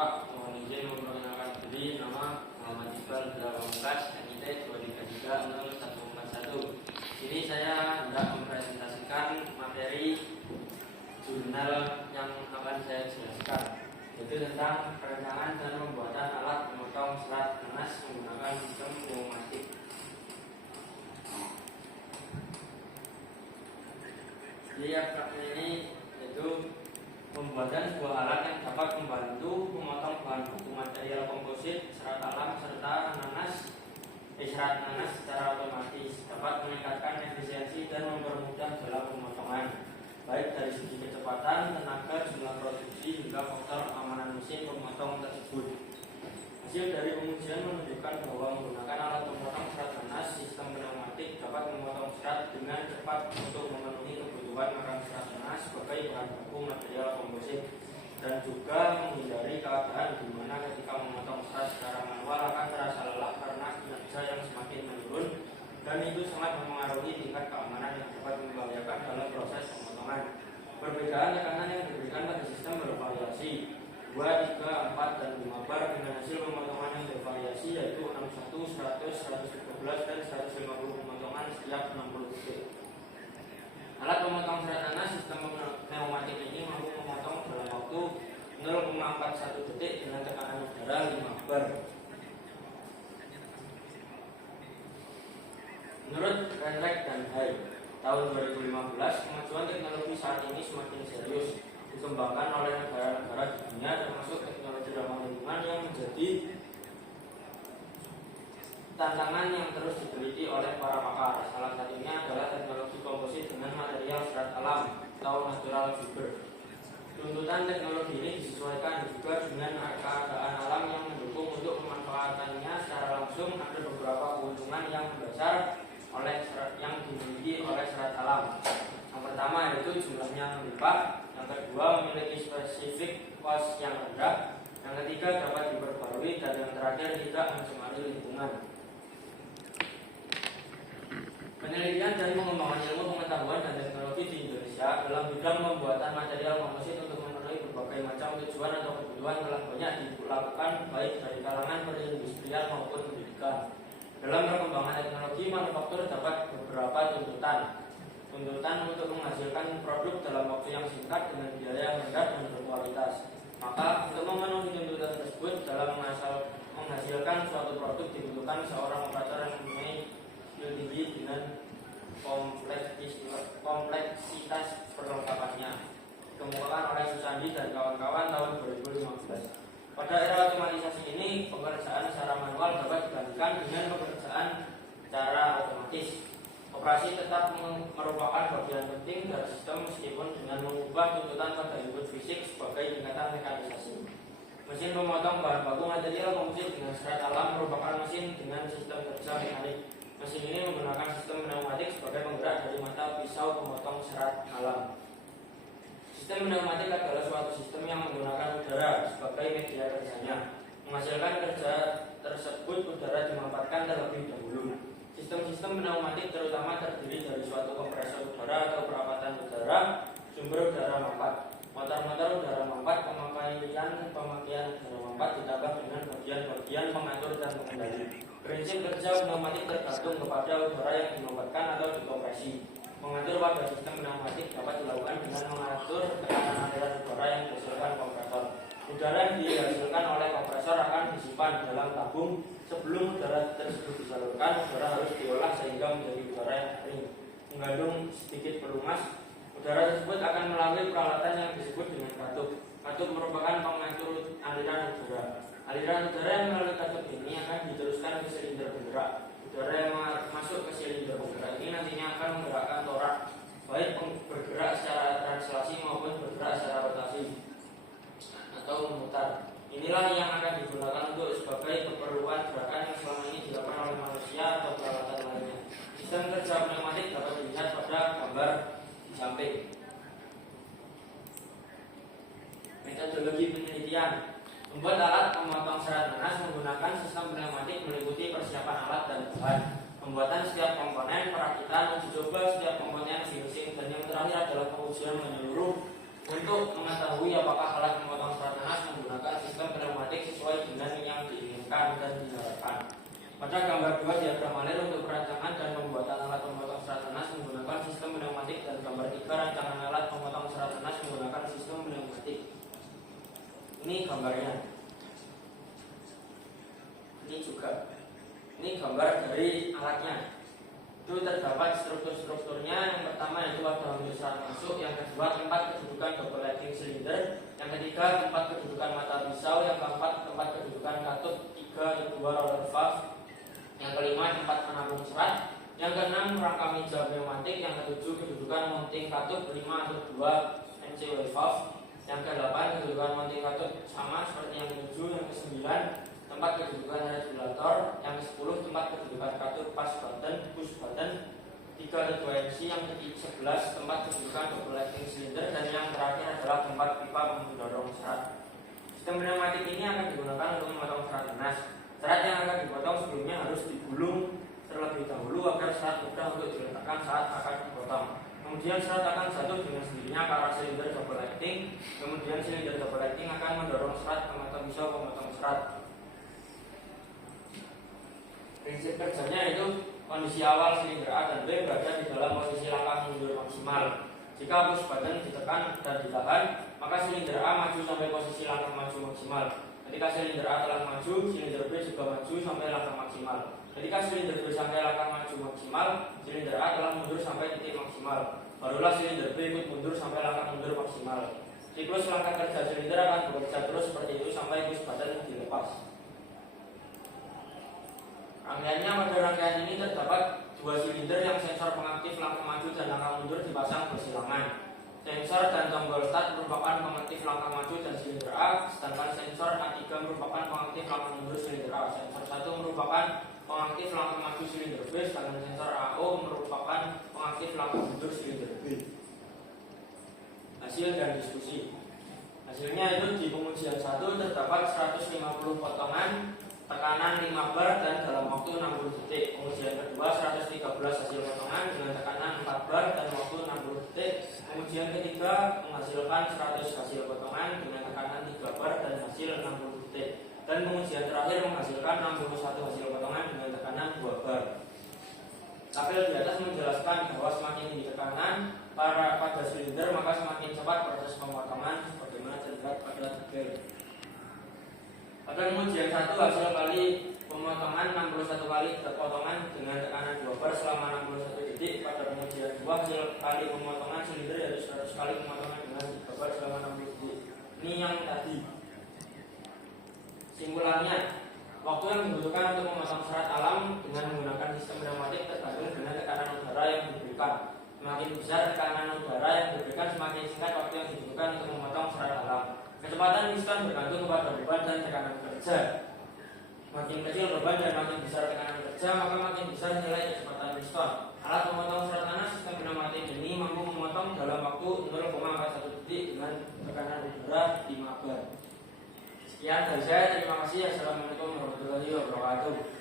Pak, mohon izin memperkenalkan diri. Nama Muhammad Iqbal Pamungkas, NIT 2330141. Ini saya hendak mempresentasikan materi jurnal yang akan saya jelaskan, yaitu tentang perencanaan dan pembuatan alat pemotong serat nanas menggunakan sistem pneumatik. Jadi abstraknya ini yaitu pembuatan sebuah alat yang dapat membantu memotong bahan baku material komposit, serat alam, serta serat nanas secara otomatis, dapat meningkatkan efisiensi dan mempermudah dalam pemotongan, baik dari segi kecepatan, tenaga, jumlah produksi, hingga faktor keamanan mesin pemotong tersebut. Hasil dari pengujian menunjukkan bahwa menggunakan alat pemotong serat nanas sistem pneumatik dapat memotong serat dengan cepat untuk memenuhi kebutuhan makan serat nanas sebagai bahan baku material komposit, dan juga menghindari keadaan di mana ketika memotong serat secara manual akan terasa lelah karena kinerja yang semakin menurun, dan itu sangat mempengaruhi tingkat keamanan yang dapat membahayakan dalam proses pemotongan. Perbedaan tekanan yang diberikan pada sistem bervariasi 2, 3, 4, dan 5 bar dengan hasil pemotongan yang bervariasi, yaitu 61, 100, 113, dan 150 pemotongan setiap 60 detik. Alat pemotong serat nanas sistem pneumatik ini mampu memotong dalam waktu 0,41 detik dengan tekanan udara 5 bar. Menurut Renrek dan Hay, tahun 2015, kemajuan teknologi saat ini semakin serius dikembangkan oleh negara-negara di dunia, termasuk teknologi ramah lingkungan yang menjadi tantangan yang terus diteliti oleh para pakar. Salah satunya adalah teknologi komposit dengan material serat alam atau natural fiber. Tuntutan teknologi ini disesuaikan juga dengan keadaan alam yang mendukung untuk pemanfaatannya secara langsung. Ada beberapa keuntungan yang mendasar yang dimiliki oleh serat alam. Yang pertama yaitu jumlahnya melimpah, yang kedua memiliki spesifik cost yang rendah, yang ketiga dapat diperbarui, dan yang terakhir tidak mencemari lingkungan. Penelitian dan pengembangan ilmu pengetahuan dan teknologi di Indonesia dalam bidang pembuatan material komposit untuk memenuhi berbagai macam tujuan atau kebutuhan telah banyak dilakukan baik dari kalangan perindustrian maupun pendidikan. Dalam perkembangan teknologi manufaktur dapat beberapa tuntutan untuk menghasilkan produk dalam waktu yang singkat dengan biaya yang rendah dan berkualitas. Maka untuk memenuhi tuntutan tersebut dalam menghasilkan suatu produk dibutuhkan seorang operator yang mempunyai skill tinggi dengan kompleksitas perlengkapannya. Dikemukakan oleh Susandi dan kawan-kawan tahun 2015. Pada era otomatisasi ini, pekerjaan secara manual dapat digantikan dengan pekerjaan secara otomatis. Operasi tetap merupakan bagian penting dari sistem meskipun dengan mengubah tuntutan pada input fisik sebagai tingkatan mekanisasi. Mesin pemotong bahan baku material komposit dengan serat alam merupakan mesin dengan sistem kerja mekanik. Mesin ini menggunakan sistem pneumatik sebagai penggerak dari mata pisau pemotong serat alam. Sistem pneumatik adalah suatu sistem yang menggunakan udara sebagai media kerjanya. Menghasilkan kerja tersebut, udara dimampatkan terlebih dahulu. Sistem-sistem pneumatik terutama terdiri dari suatu kompresor udara atau perapatan udara, sumber udara mampat, motor-motor udara mampat, pemakaian udara mampat ditambah dengan bagian-bagian pengatur dan pengendali. Prinsip kerja pneumatik tergantung kepada udara yang dimampatkan atau dikompresi. Mengatur pada sistem pneumatik dapat dilakukan dengan mengatur tekanan aliran udara yang dihasilkan kompresor. Udara yang dihasilkan oleh kompresor akan disimpan dalam tabung. Sebelum udara tersebut disalurkan, udara harus diolah sehingga menjadi udara yang kering, mengandung sedikit pelumas. Udara tersebut akan melalui peralatan yang disebut dengan katup. Katup merupakan pengatur aliran udara. Aliran udara yang melalui katup ini akan diteruskan ke silinder penggerak. Udara yang masuk ke silinder penggerak ini nantinya akan menggerakkan torak, baik bergerak secara translasi maupun bergerak secara rotasi atau memutar. Inilah yang akan digunakan untuk sebagai keperluan gerakan yang selama ini dilakukan oleh manusia atau peralatan lainnya. Sistem kerja pneumatik dapat dilihat pada gambar di samping. Metodologi penelitian. Membuat alat pemotong serat nanas menggunakan sistem pneumatik meliputi persiapan alat dan bahan, pembuatan setiap komponen, perakitan, uji coba setiap komponen finishing, dan yang terakhir adalah pengujian menyeluruh untuk mengetahui apakah alat pemotong serat nanas menggunakan sistem pneumatik Ini gambarnya. Ini juga. Ini gambar dari alatnya. Itu terdapat struktur-strukturnya. Yang pertama itu wadah untuk serat masuk, yang kedua tempat kedudukan double lighting cylinder, yang ketiga tempat kedudukan mata pisau, yang keempat tempat kedudukan katup 3 atau 2 roller valve, yang kelima tempat menampung serat, yang keenam rangka meja pneumatik, yang ketujuh kedudukan mounting katup 5 atau 2 NCW valve, yang kedelapan kedudukan mounting katup sama seperti yang ketujuh, yang kesembilan tempat kedudukan regulator, yang ke-10 tempat kedudukan katup push button 3 atau 2 NC, yang ke-11 tempat kedudukan double lighting cylinder, dan yang terakhir adalah tempat pipa pendorong serat. Sistem pneumatik ini akan digunakan untuk memotong serat ganas. Serat yang akan dipotong sebelumnya harus digulung terlebih dahulu agar serat mudah untuk diletakkan saat akan dipotong. Kemudian serat akan jatuh dengan sendirinya ke arah silinder double lighting. Kemudian silinder double lighting akan mendorong serat ke mata pisau pemotong serat. Prinsip kerjanya itu kondisi awal silinder A dan B berada di dalam posisi langkah mundur maksimal. Jika push button ditekan dan ditahan, maka silinder A maju sampai posisi langkah maju maksimal. Ketika silinder A telah maju, silinder B juga maju sampai langkah maksimal. Ketika silinder B sampai langkah maju maksimal, silinder A telah mundur sampai titik maksimal. Barulah silinder B ikut mundur sampai langkah mundur maksimal. Siklus langkah kerja silinder akan bekerja terus seperti itu sampai push button dilepas. Rangkaiannya, pada rangkaian ini terdapat 2 silinder yang sensor pengaktif langkah maju dan langkah mundur dipasang bersilangan. Sensor dan tombol start merupakan pengaktif langkah maju dan silinder A, sedangkan sensor A3 merupakan pengaktif langkah mundur silinder A. Sensor 1 merupakan pengaktif langkah maju silinder B, sedangkan sensor AO merupakan pengaktif langkah mundur silinder B. Hasil dan diskusi. Hasilnya itu di pengujian 1 terdapat 150 potongan tekanan 5 bar dan dalam waktu 60 detik. Pengujian kedua 113 hasil potongan dengan tekanan 4 bar dan waktu 60 detik. Pengujian ketiga menghasilkan 100 hasil potongan dengan tekanan 3 bar dan hasil 60 detik. Dan pengujian terakhir menghasilkan 61 hasil potongan dengan tekanan 2 bar. Tabel di atas menjelaskan bahwa semakin tinggi tekanan pada silinder maka semakin cepat proses pemotongan sebagaimana terlihat pada tabel. Pada pengujian 1 hasil kali pemotongan 61 kali potongan dengan tekanan 2 bar selama 61 detik. Pada pengujian 2 hasil kali pemotongan silinder yaitu 100 kali pemotongan dengan 3 bar selama 60 detik. Ini yang tadi. Simpulannya, waktu yang dibutuhkan untuk memotong serat alam dengan menggunakan sistem pneumatik tergantung dengan tekanan udara yang diberikan. Semakin besar tekanan udara yang diberikan, semakin singkat waktu yang dibutuhkan untuk memotong serat alam. Kecepatan piston bergantung pada beban dan tekanan kerja. Makin kecil beban dan makin besar tekanan kerja, maka makin besar nilai kecepatan piston. Alat pemotong serat ganas sistem pneumatik ini mampu memotong dalam waktu 0,41 detik dengan tekanan udara 5 bar. Sekian dari saya, terima kasih. Assalamualaikum warahmatullahi wabarakatuh.